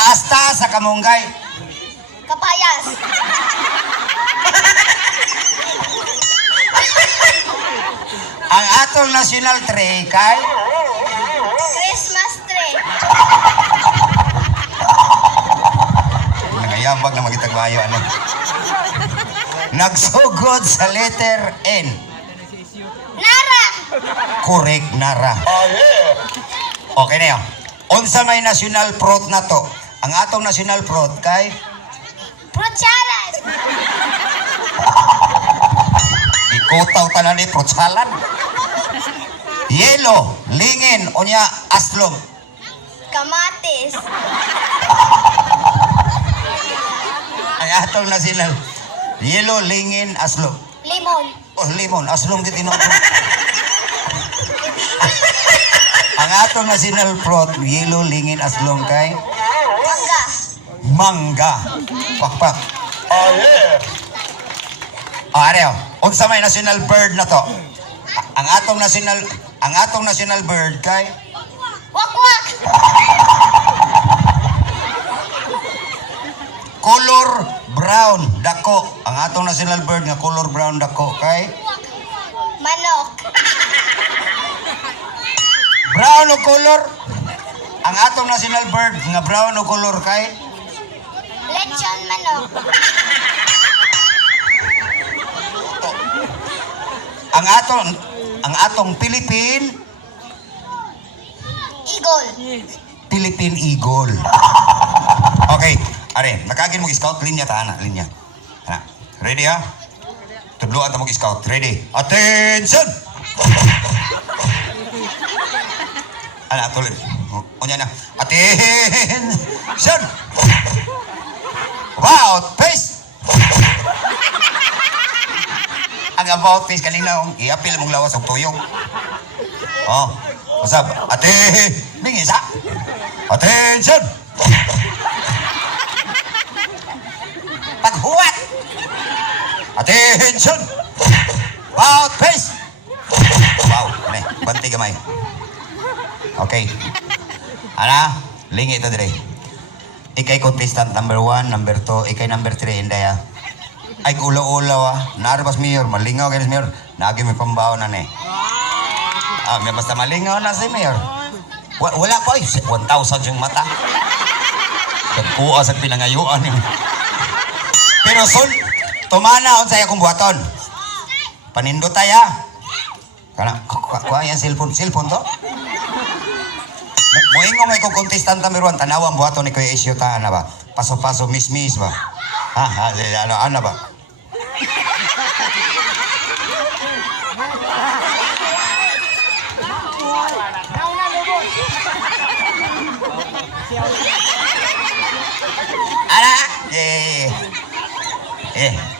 Taas-taas sa kamunggay. Kapayas. Ang atong national tree kay Christmas tree. nagayambag na magitagbayo ano. Nagsugod sa letter N. Nara. Correct, Nara. Okay na yun. Unsa may national fruit na to? Ang atong national fruit kay Fruit salad. ikotaw tanan ni fruit salad. Yellow, lingin, unya aslom. Kamatis. Ang atong national yellow, lingin, aslom. Limon. Oh, limon, aslom gid tinuod. Ang atong national fruit, yellow, lingin, aslom kay Mangga. mangga. Pakpak. Areo, unsa may national bird na to? Ang atong national bird kay Wakwak. color brown dako. Ang atong national bird nga color brown dako kay Manok. brown o color. Ang atong national bird nga brown o color kay Lechon manok. ang atong Philippine Eagle. Okay, are, nakagin mo scout linya ta ana, linya. Ana. Ready ha? Tudloan ta mo scout. Ready? Attention. Ana tuloy. Unya na. Attention. Wow, face. Ang about face kanina iapil mong lawas og tuyong. Oh, usab. Bingis ha? Attention. Paghuwat. Attention. About face. Wow, ne, banti gamay. Okay. Ana, lingi ito dire. Ikay contestant number 1, number 2, ikay number 3, Indaya. Ay ulaw-ulaw Narabas mayor, malingaw kayo mayor. Nagi may pambaho na ne. May basta malingaw na si mayor. Wala pa 1,000 yung mata. Pagkuha sa pinangayuan. Pero son, tumana on saya kong buhaton. Panindot tayo. Kana, kuha yan cellphone to? Moingo may kong contestant number 1, tanawang buhaton ni Kuya Isyo ta, ba? Paso-paso, miss ba? Ano ba? Ana? Yeah.